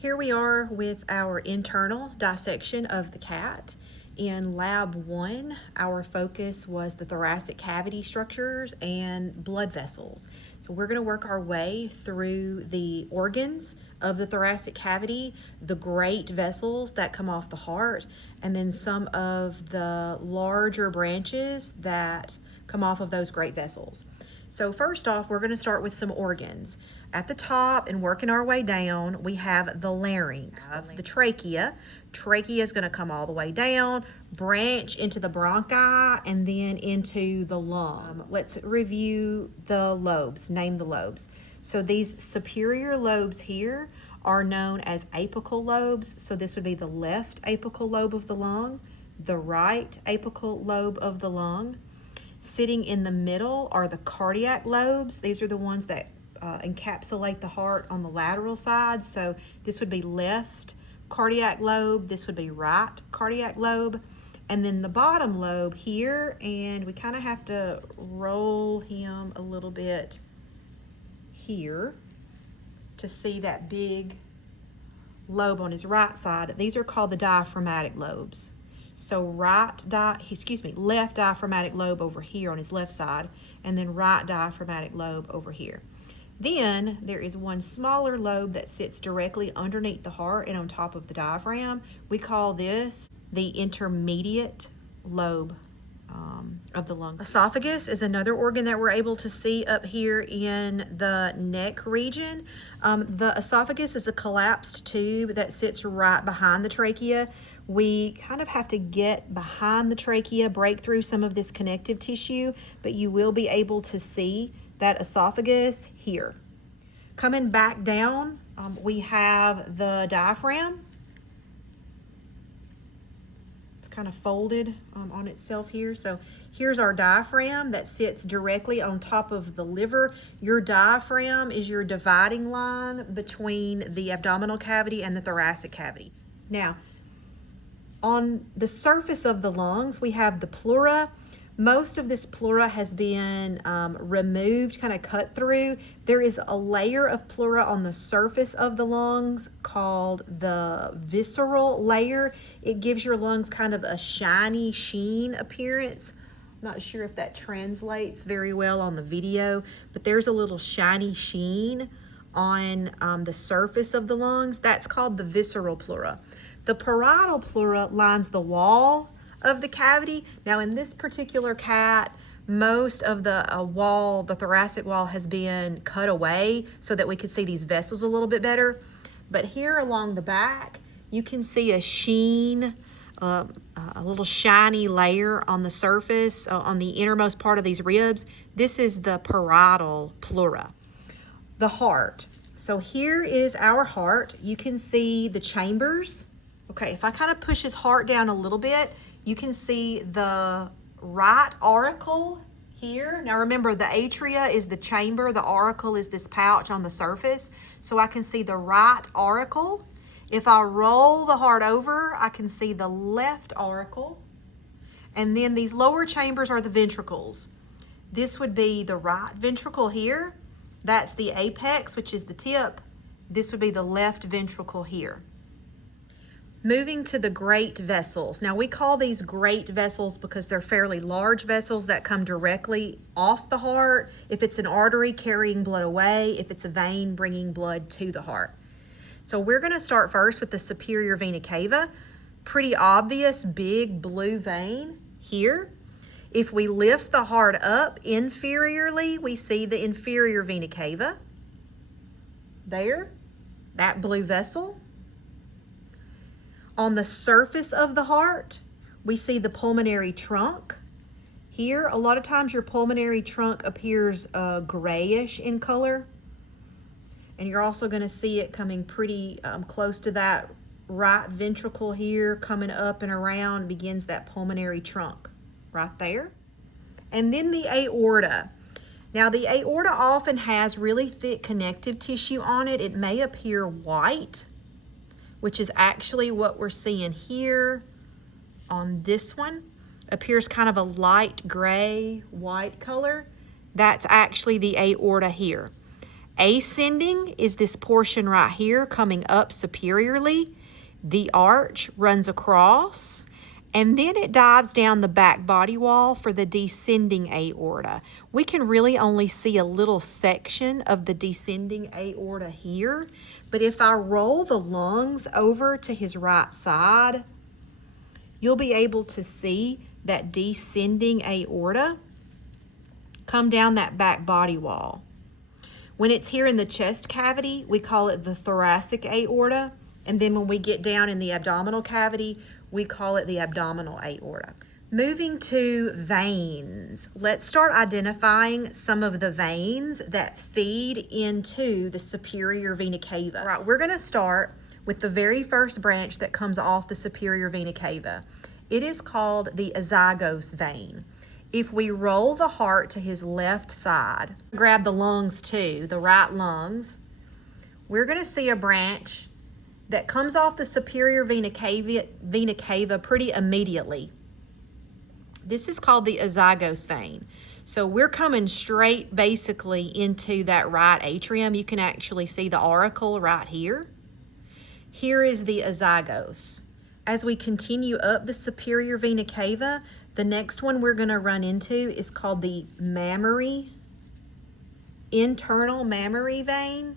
Here we are with our internal dissection of the cat. In lab 1, our focus was the thoracic cavity structures and blood vessels. So we're going to work our way through the organs of the thoracic cavity, the great vessels that come off the heart, and then some of the larger branches that come off of those great vessels. So first off, we're going to start with some organs. At the top and working our way down, we have the larynx, the trachea. Trachea is going to come all the way down, branch into the bronchi, and then into the lung. Let's review the lobes, name the lobes. So these superior lobes here are known as apical lobes. So this would be the left apical lobe of the lung, the right apical lobe of the lung. Sitting in the middle are the cardiac lobes. These are the ones that encapsulate the heart on the lateral side. So this would be left cardiac lobe. This would be right cardiac lobe. And then the bottom lobe here, and we kind of have to roll him a little bit here to see that big lobe on his right side. These are called the diaphragmatic lobes. So left diaphragmatic lobe over here on his left side, and then right diaphragmatic lobe over here. Then there is one smaller lobe that sits directly underneath the heart and on top of the diaphragm. We call this the intermediate lobe of the lungs. Esophagus is another organ that we're able to see up here in the neck region. The esophagus is a collapsed tube that sits right behind the trachea. We kind of have to get behind the trachea, break through some of this connective tissue, but you will be able to see that esophagus here. Coming back down, we have the diaphragm. It's kind of folded on itself here. So here's our diaphragm that sits directly on top of the liver. Your diaphragm is your dividing line between the abdominal cavity and the thoracic cavity. Now, on the surface of the lungs, we have the pleura. Most of this pleura has been removed, kind of cut through. There is a layer of pleura on the surface of the lungs called the visceral layer. It gives your lungs kind of a shiny sheen appearance. I'm not sure if that translates very well on the video, but there's a little shiny sheen on the surface of the lungs. That's called the visceral pleura. The parietal pleura lines the wall of the cavity. Now in this particular cat, most of the wall, the thoracic wall, has been cut away so that we could see these vessels a little bit better. But here along the back, you can see a sheen, a little shiny layer on the surface, on the innermost part of these ribs. This is the parietal pleura. The heart. So here is our heart. You can see the chambers. Okay, if I kind of push his heart down a little bit, you can see the right auricle here. Now remember, the atria is the chamber, the auricle is this pouch on the surface. So I can see the right auricle. If I roll the heart over, I can see the left auricle. And then these lower chambers are the ventricles. This would be the right ventricle here. That's the apex, which is the tip. This would be the left ventricle here. Moving to the great vessels. Now we call these great vessels because they're fairly large vessels that come directly off the heart. If it's an artery carrying blood away, if it's a vein bringing blood to the heart. So we're going to start first with the superior vena cava. Pretty obvious big blue vein here. If we lift the heart up inferiorly, we see the inferior vena cava. There, that blue vessel. On the surface of the heart, we see the pulmonary trunk. Here, a lot of times your pulmonary trunk appears grayish in color. And you're also going to see it coming pretty close to that right ventricle here, coming up and around, begins that pulmonary trunk right there. And then the aorta. Now the aorta often has really thick connective tissue on it. It may appear white, which is actually what we're seeing here on this one. Appears kind of a light gray, white color. That's actually the aorta here. Ascending is this portion right here coming up superiorly. The arch runs across, and then it dives down the back body wall for the descending aorta. We can really only see a little section of the descending aorta here, but if I roll the lungs over to his right side, you'll be able to see that descending aorta come down that back body wall. When it's here in the chest cavity, we call it the thoracic aorta. And then when we get down in the abdominal cavity, we call it the abdominal aorta. Moving to veins, let's start identifying some of the veins that feed into the superior vena cava. All right, we're going to start with the very first branch that comes off the superior vena cava. It is called the azygos vein. If we roll the heart to his left side, grab the lungs too, the right lungs, we're going to see a branch that comes off the superior vena cava pretty immediately. This is called the azygos vein. So we're coming straight basically into that right atrium. You can actually see the auricle right here. Here is the azygos. As we continue up the superior vena cava, the next one we're going to run into is called the internal mammary vein.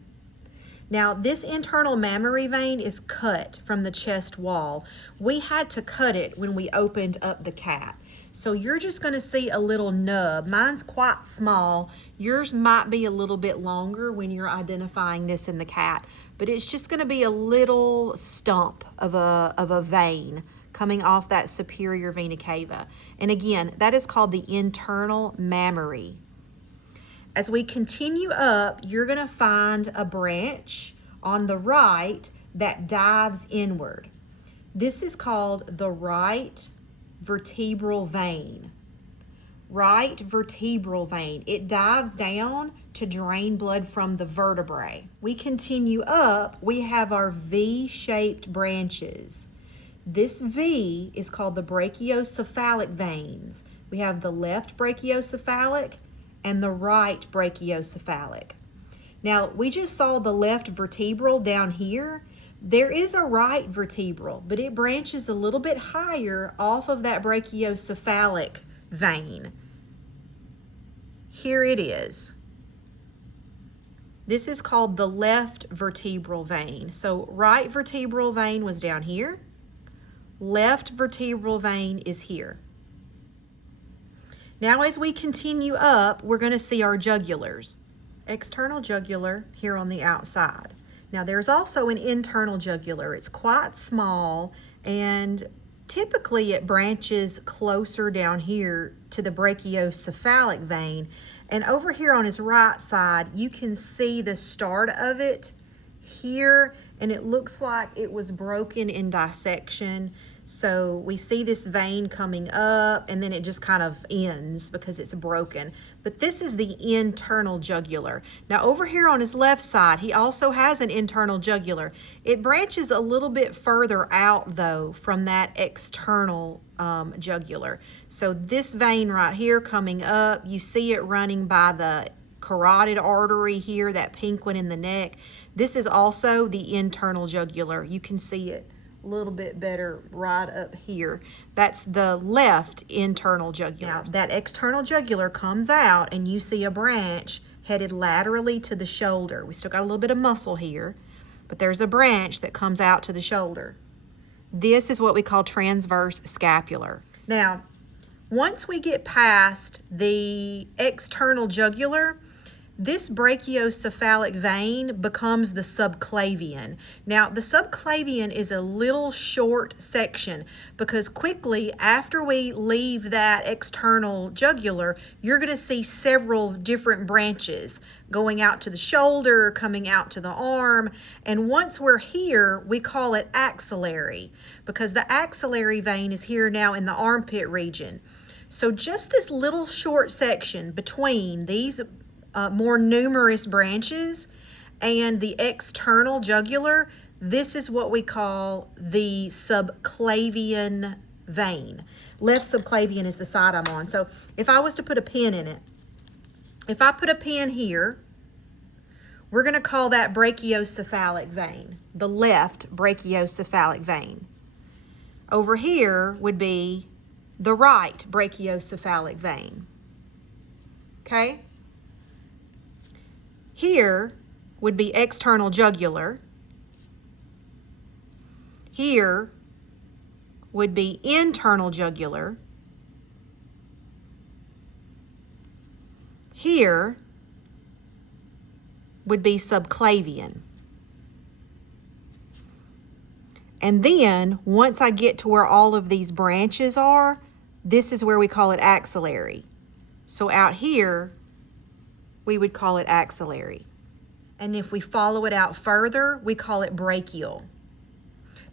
Now, this internal mammary vein is cut from the chest wall. We had to cut it when we opened up the cat. So you're just going to see a little nub. Mine's quite small. Yours might be a little bit longer when you're identifying this in the cat, but it's just going to be a little stump of a vein coming off that superior vena cava. And again, that is called the internal mammary. As we continue up, you're going to find a branch on the right that dives inward. This is called the right vertebral vein. Right vertebral vein. It dives down to drain blood from the vertebrae. We continue up, we have our V-shaped branches. This V is called the brachiocephalic veins. We have the left brachiocephalic and the right brachiocephalic. Now, we just saw the left vertebral down here. There is a right vertebral, but it branches a little bit higher off of that brachiocephalic vein. Here it is. This is called the left vertebral vein. So right vertebral vein was down here. Left vertebral vein is here. Now as we continue up, we're going to see our jugulars. External jugular here on the outside. Now there's also an internal jugular. It's quite small and typically it branches closer down here to the brachiocephalic vein. And over here on his right side, you can see the start of it here, and it looks like it was broken in dissection. So we see this vein coming up and then it just kind of ends because it's broken. But this is the internal jugular. Now over here on his left side, he also has an internal jugular. It branches a little bit further out though from that external jugular. So this vein right here coming up, you see it running by the carotid artery here, that pink one in the neck. This is also the internal jugular. You can see it a little bit better right up here. That's the left internal jugular. Now, that external jugular comes out and you see a branch headed laterally to the shoulder. We still got a little bit of muscle here, but there's a branch that comes out to the shoulder. This is what we call transverse scapular. Now, once we get past the external jugular, this brachiocephalic vein becomes the subclavian. Now, the subclavian is a little short section because quickly after we leave that external jugular, you're going to see several different branches going out to the shoulder, coming out to the arm. And once we're here, we call it axillary because the axillary vein is here now in the armpit region. So just this little short section between these more numerous branches and the external jugular, this is what we call the subclavian vein. Left subclavian is the side I'm on. So if I was to put a pin in it, if I put a pin here, We're going to call that brachiocephalic vein, the left brachiocephalic vein. Over here would be the right brachiocephalic vein. Okay? Here would be external jugular. Here would be internal jugular. Here would be subclavian. And then, once I get to where all of these branches are, this is where we call it axillary. So out here, we would call it axillary. And if we follow it out further, we call it brachial.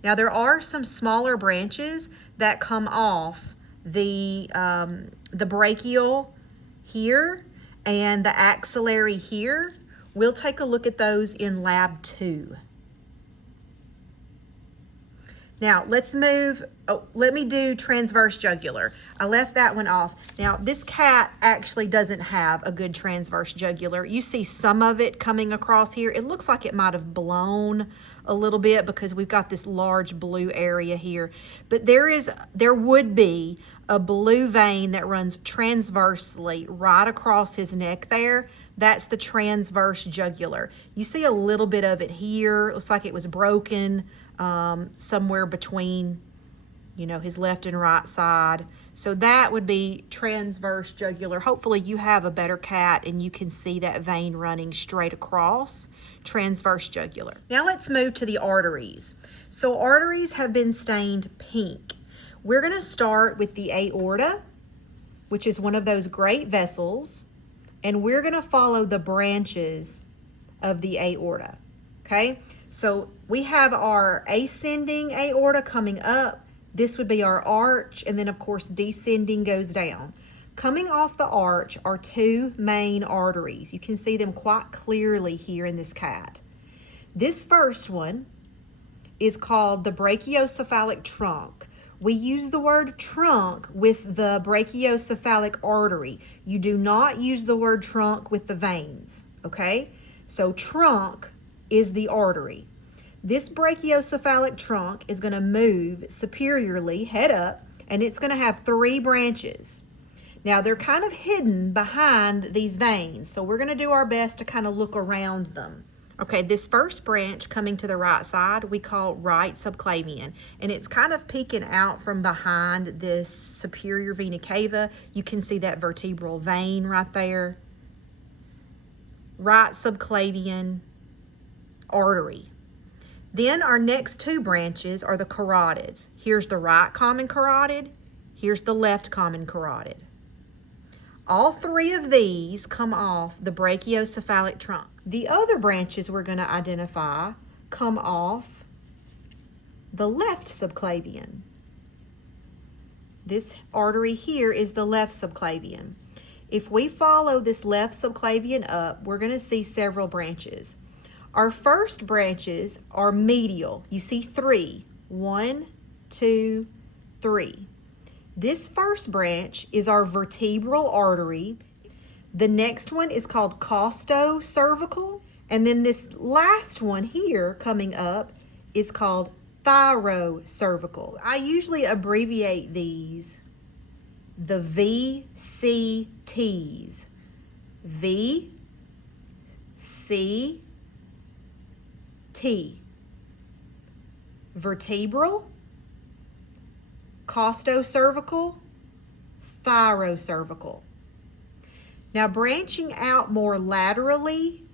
Now, there are some smaller branches that come off the brachial here and the axillary here. We'll take a look at those in Lab 2. Now, let's move, let me do transverse jugular. I left that one off. Now, this cat actually doesn't have a good transverse jugular. You see some of it coming across here. It looks like it might have blown a little bit because we've got this large blue area here. But there would be a blue vein that runs transversely right across his neck there. That's the transverse jugular. You see a little bit of it here. It looks like it was broken somewhere between, you know, his left and right side. So that would be transverse jugular. Hopefully you have a better cat and you can see that vein running straight across. Transverse jugular. Now let's move to the arteries. So arteries have been stained pink. We're going to start with the aorta, which is one of those great vessels, and we're going to follow the branches of the aorta. Okay, so we have our ascending aorta coming up. This would be our arch, and then of course descending goes down. Coming off the arch are two main arteries. You can see them quite clearly here in this cat. This first one is called the brachiocephalic trunk. We use the word trunk with the brachiocephalic artery. You do not use the word trunk with the veins, okay? So trunk is the artery. This brachiocephalic trunk is going to move superiorly, head up, and it's going to have three branches. Now, they're kind of hidden behind these veins, so we're going to do our best to kind of look around them. Okay, this first branch coming to the right side, we call right subclavian, and it's kind of peeking out from behind this superior vena cava. You can see that vertebral vein right there. Right subclavian artery. Then our next two branches are the carotids. Here's the right common carotid. Here's the left common carotid. All three of these come off the brachiocephalic trunk. The other branches we're going to identify come off the left subclavian. This artery here is the left subclavian. If we follow this left subclavian up, we're going to see several branches. Our first branches are medial. You see three. 1, 2, 3. This first branch is our vertebral artery. The next one is called costocervical. And then this last one here coming up is called thyrocervical. I usually abbreviate these the VCTs. V, C, T. Vertebral, costocervical, thyrocervical. Now, branching out more laterally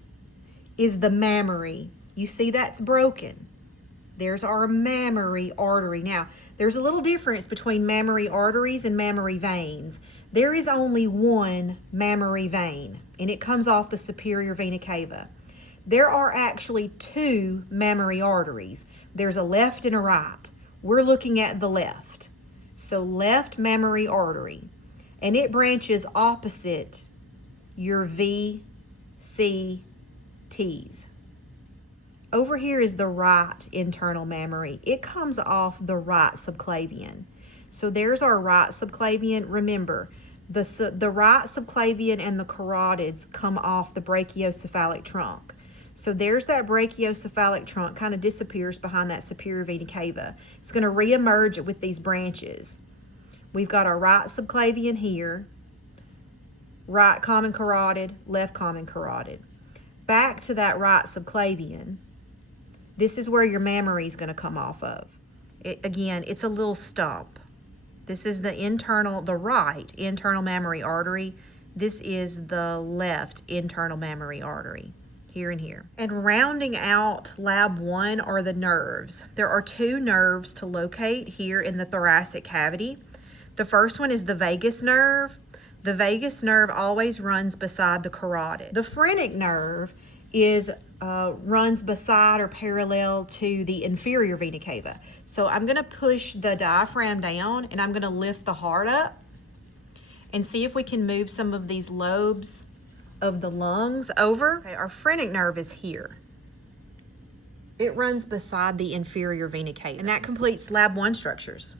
is the mammary. You see that's broken. There's our mammary artery. Now, there's a little difference between mammary arteries and mammary veins. There is only one mammary vein, and it comes off the superior vena cava. There are actually two mammary arteries. There's a left and a right. We're looking at the left. So left mammary artery, and it branches opposite your VCTs. Over here is the right internal mammary. It comes off the right subclavian. So there's our right subclavian. Remember, the right subclavian and the carotids come off the brachiocephalic trunk. So there's that brachiocephalic trunk, kind of disappears behind that superior vena cava. It's going to reemerge with these branches. We've got our right subclavian here, right common carotid, left common carotid. Back to that right subclavian, this is where your mammary is going to come off of. Again, it's a little stump. This is the right internal mammary artery. This is the left internal mammary artery, here and here. And rounding out lab 1 are the nerves. There are 2 nerves to locate here in the thoracic cavity. The first one is the vagus nerve. The vagus nerve always runs beside the carotid. The phrenic nerve runs beside or parallel to the inferior vena cava. So I'm going to push the diaphragm down and I'm going to lift the heart up and see if we can move some of these lobes of the lungs over. Okay, our phrenic nerve is here. It runs beside the inferior vena cava. And that completes lab 1 structures.